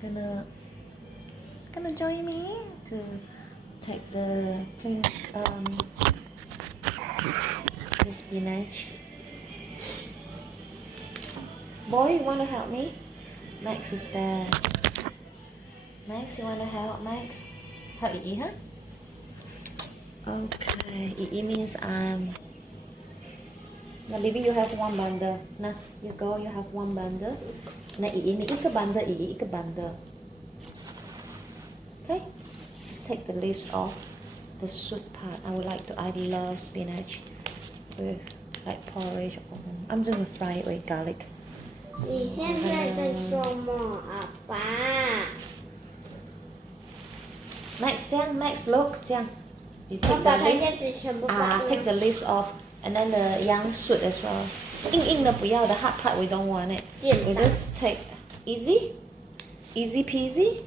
gonna join me to take the the spinach. Boy, you wanna help me? Max is there. Max, you wanna help? Max, help Yi, huh? Okay, Yi means now baby you have one bundle. Now you go, you have one bundle. Now Yi 你一个 bundle, Yi 一个 bundle. Okay, just take the leaves off the sweet part. I would like to. I love spinach with like porridge. I'm just gonna fry it with garlic. 你现在在做梦，阿爸。Max 这样 ，Max look 这样。You 我 take 把 the 它 leaf 叶子全部拔 take the 掉。 leaves off, and then the young shoot as well. 硬的不要 the hard part we don't want it. 简 We 单。 just take easy peasy.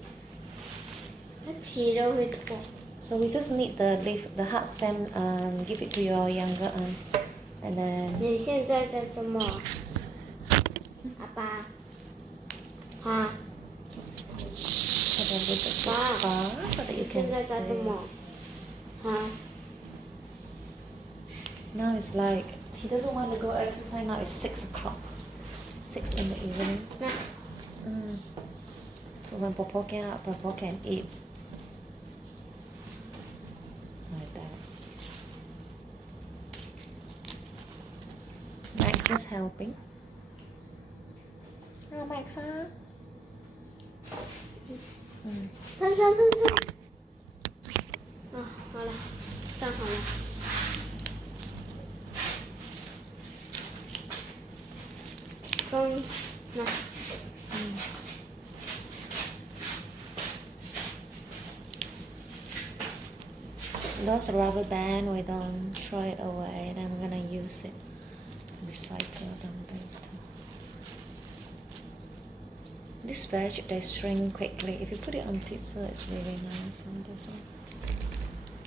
它皮都会脱。 So we just need the leaf, the hard stem. Give it to your younger and then. 你现在在做梦，阿爸。哈。 So then with the bar so that you 现 can 在在做 see. 梦，哈。 Now it's like he doesn't want to go exercise. Now it's 6 o'clock, 6 in the evening. 那 So when Popo get up, Popo can eat like that. Max is helping. Oh, Max, huh? 上。啊，好了，上好了。终于，那。Those rubber band, we don't throw it away. Then I'm gonna use it, recycle them later. This veg, they shrink quickly. If you put it on pizza, it's really nice on this one.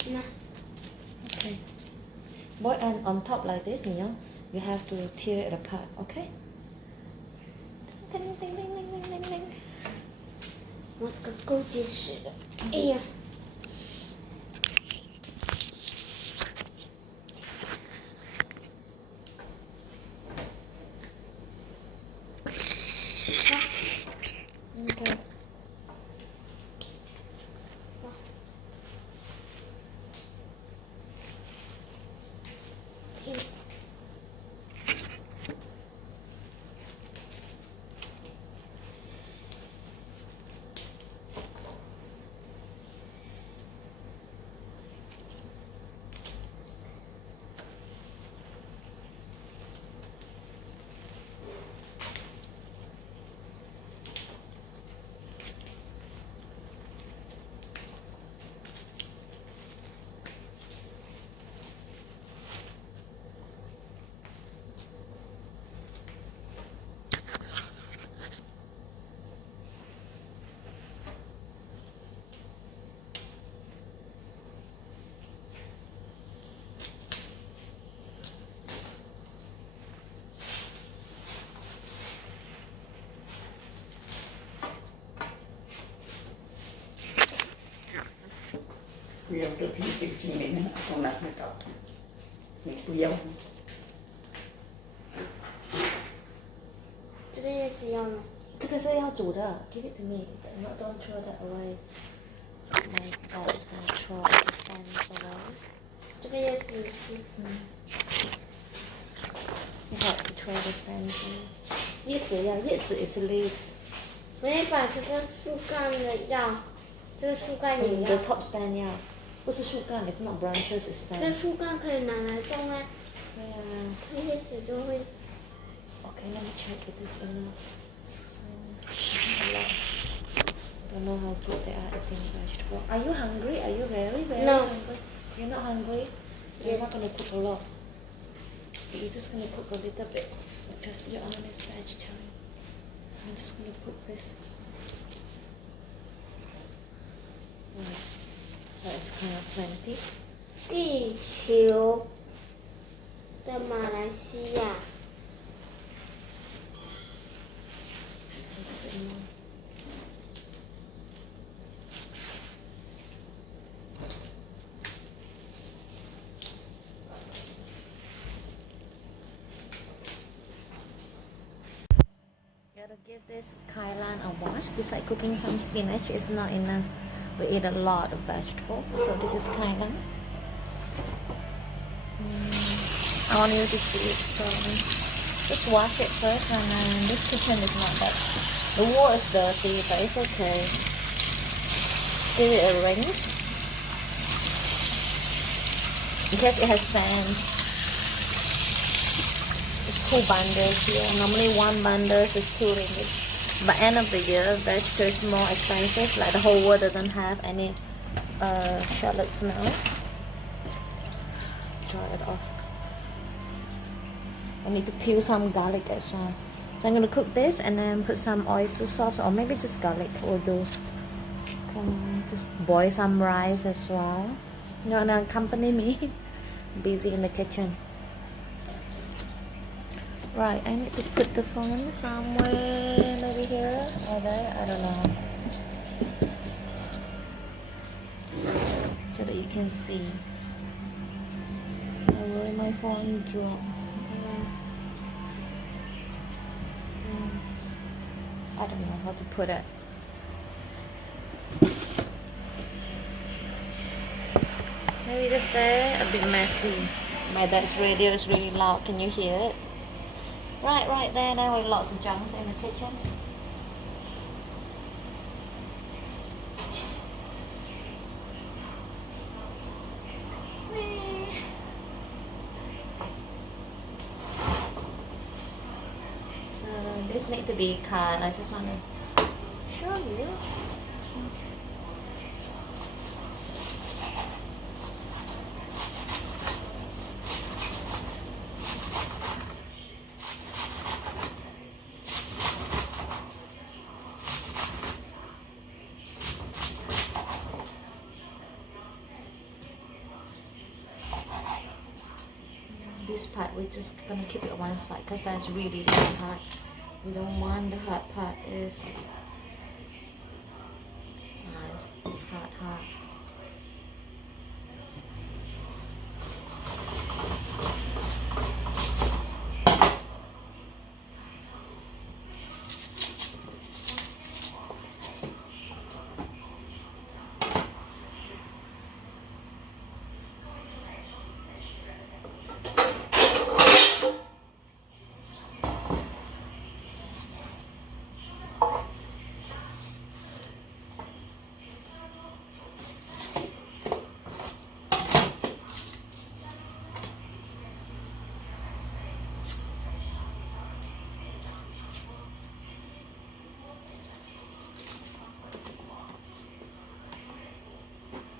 那。 Okay. Boy, and on top like this, you have to tear it apart, okay? Ding, ding, ding, ding, ding, ding, ding. 我这个够结实的。哎呀。 Okay. Bùi dâu cho phim mình không nát nữa đâu. Mình bùi dâu. 这个叶子要吗？这个是要煮的 Give it to me. No, don't throw that away. So my dad is gonna throw the stems away. 这个叶子是。 You have to throw the stems away. 叶子 is leaves. 我也把这个树干的要，这个树干也 The 要。 top stand 要，不是树干 it's not branches, it's 这 stems. 树干可以拿来种啊，对啊。它叶子就会。 Okay, let me check if there's enough. Don't know how good they are eating vegetable. Are you hungry? Are you very No. hungry? You're not hungry? You're not gonna cook a lot. You're just gonna cook a little bit because you're on this veg time. I'm just gonna cook this. Right. That's kind of plenty. 地球的马来西亚。 A little bit more. give this kailan a wash. Besides cooking some spinach, it's not enough. We eat a lot of vegetables, so this is kailan. I want you to see it, so just wash it first. And then this kitchen is not that. The wall is dirty, but it's okay. Give it a rinse because it has sand. It's 2 bundles here. Normally 1 bundle is 2 ringgit. By end of the year, vegetable is more expensive. Like the whole world doesn't have any shallots now. Dry it off. I need to peel some garlic as well. So I'm gonna cook this and then put some oyster sauce, or maybe just garlic will do. Can just boil some rice as well. You wanna accompany me? Busy in the kitchen. Right, I need to put the phone somewhere, maybe here or there, I don't know. So that you can see. I worry my phone drop. I don't know how to put it. Maybe just there, a bit messy. My dad's radio is really loud, can you hear it? Right there, now with lots of junks in the kitchens. So this need to be cut. I just want to show you. This part we're just gonna keep it on one side because that's really hard. We don't want the hard part is it's hard.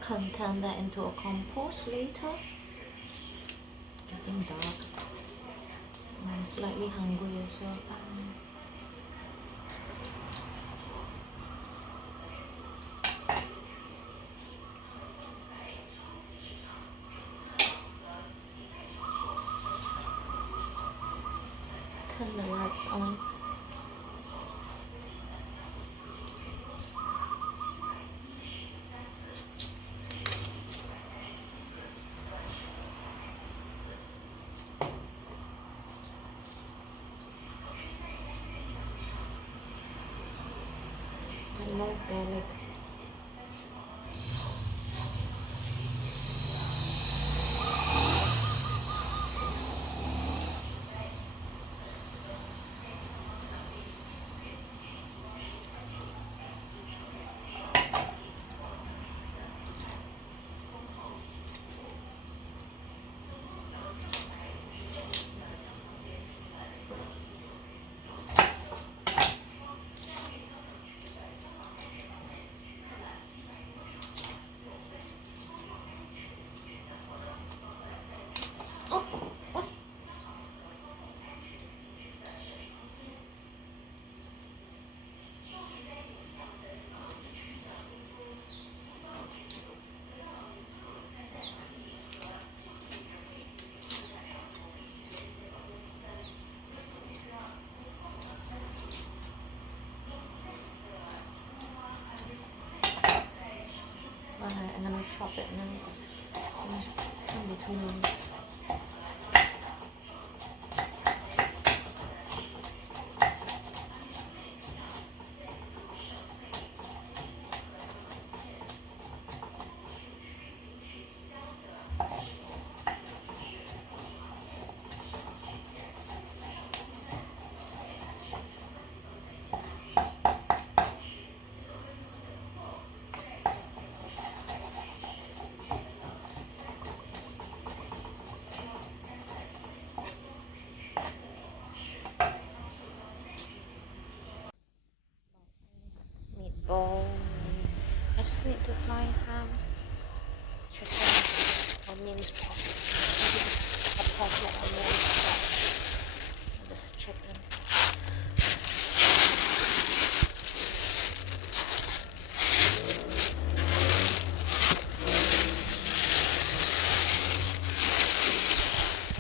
Can turn that into a compost later. Getting dark. I'm slightly hungry as well. Turn the lights on. I love garlic. I'm gonna chop it now. Can't be too long. just need to fry some chicken or minced pork. Maybe just a pocket or minced pork. And this is chicken.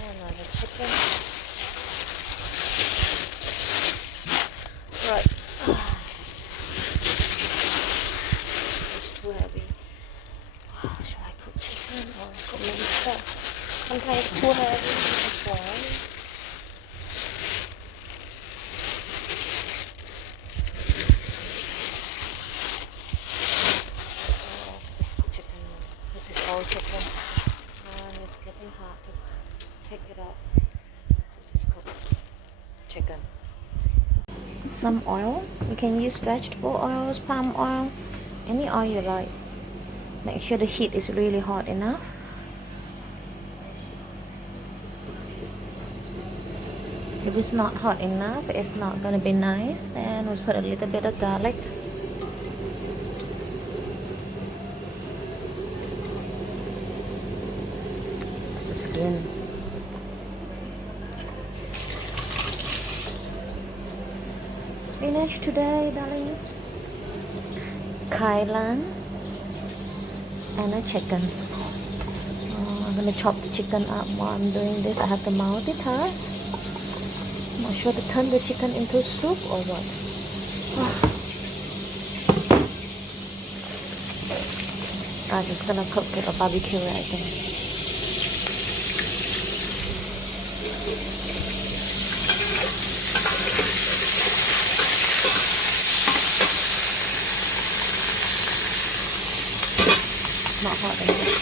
And another chicken. Right. It's too heavy. Should I cook chicken or cook minced pork? Sometimes it's too heavy as well. Just cook chicken. This is all chicken. And it's getting hard to take it out. So just cook chicken. Some oil. You can use vegetable oils, palm oil, any oil you like. Make sure the heat is really hot enough. If it's not hot enough, it's not gonna be nice. Then we put a little bit of garlic. It's the skin. Spinach today, darling. Kailan and a chicken. I'm gonna chop the chicken up while I'm doing this. I have to multitask. I'm not sure to turn the chicken into soup or what. I'm just gonna cook it or barbecue it, I think. Not hot enough.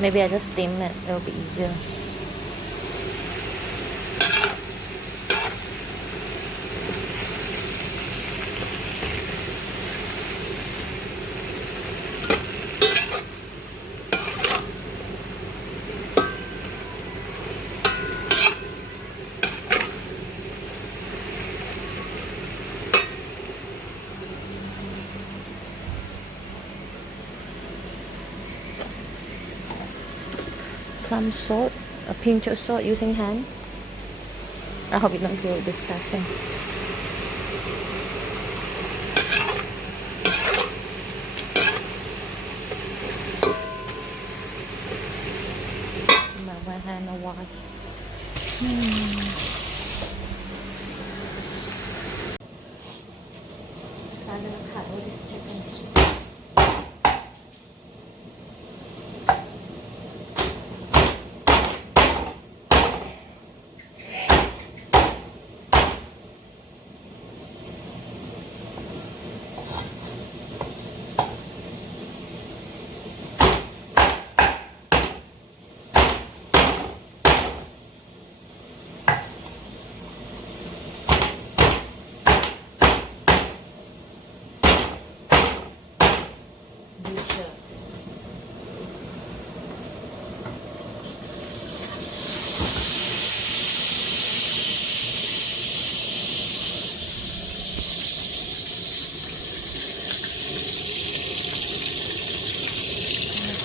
Maybe I just steam it, it'll be easier. Some salt, a pinch of salt using hand. I hope you don't feel disgusting. My hand will wash. So I'm gonna cut all this chicken.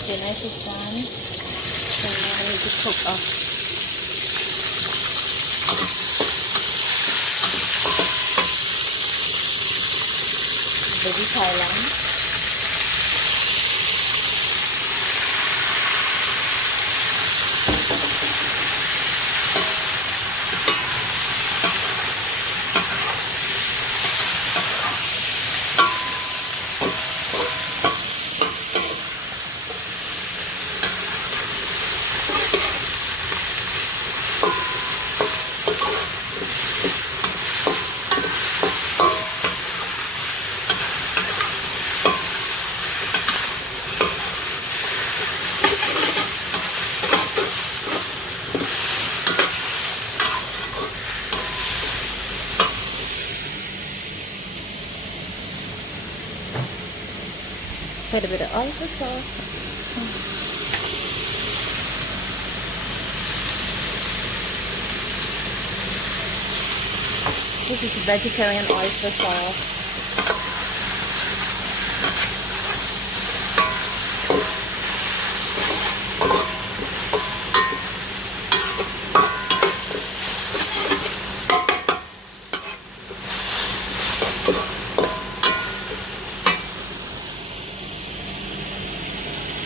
Spinach is done. So now I need to cook up. Baby Thailand. With a bit of oyster sauce. This is vegetarian oyster sauce.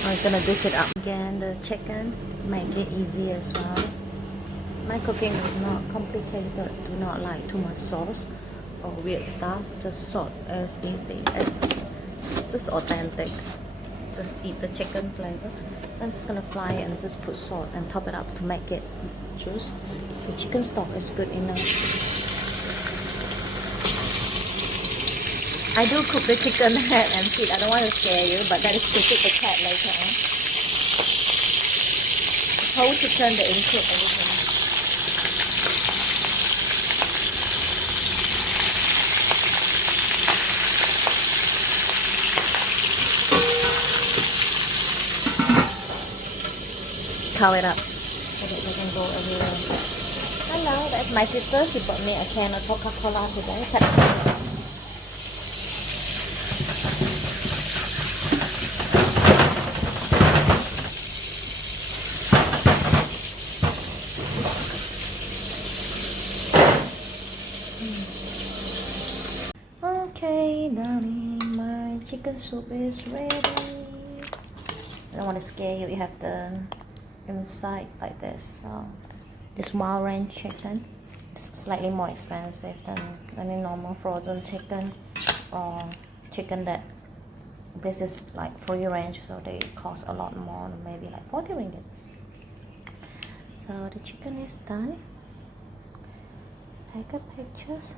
I'm gonna dish it up again. The chicken, make it easy as well. My cooking is not complicated. Do not like too much sauce or weird stuff. Just salt as easy as just authentic. Just eat the chicken flavor. I'm just gonna fry it and just put salt and top it up to make it juice. So chicken stock is good enough. I do cook the chicken head and feet. I don't want to scare you, but that is to cook the cat later on. Whole chicken, the include everything. Curl it up so that it doesn't go everywhere. Hello, that's my sister. She bought me a can of Coca-Cola today. Pepsi. Okay, darling, my chicken soup is ready. I don't want to scare you. You have the inside like this. So this wild range chicken is slightly more expensive than any normal frozen chicken or chicken that this is like free range, so they cost a lot more, maybe like 40 ringgit. So the chicken is done. Take a pictures.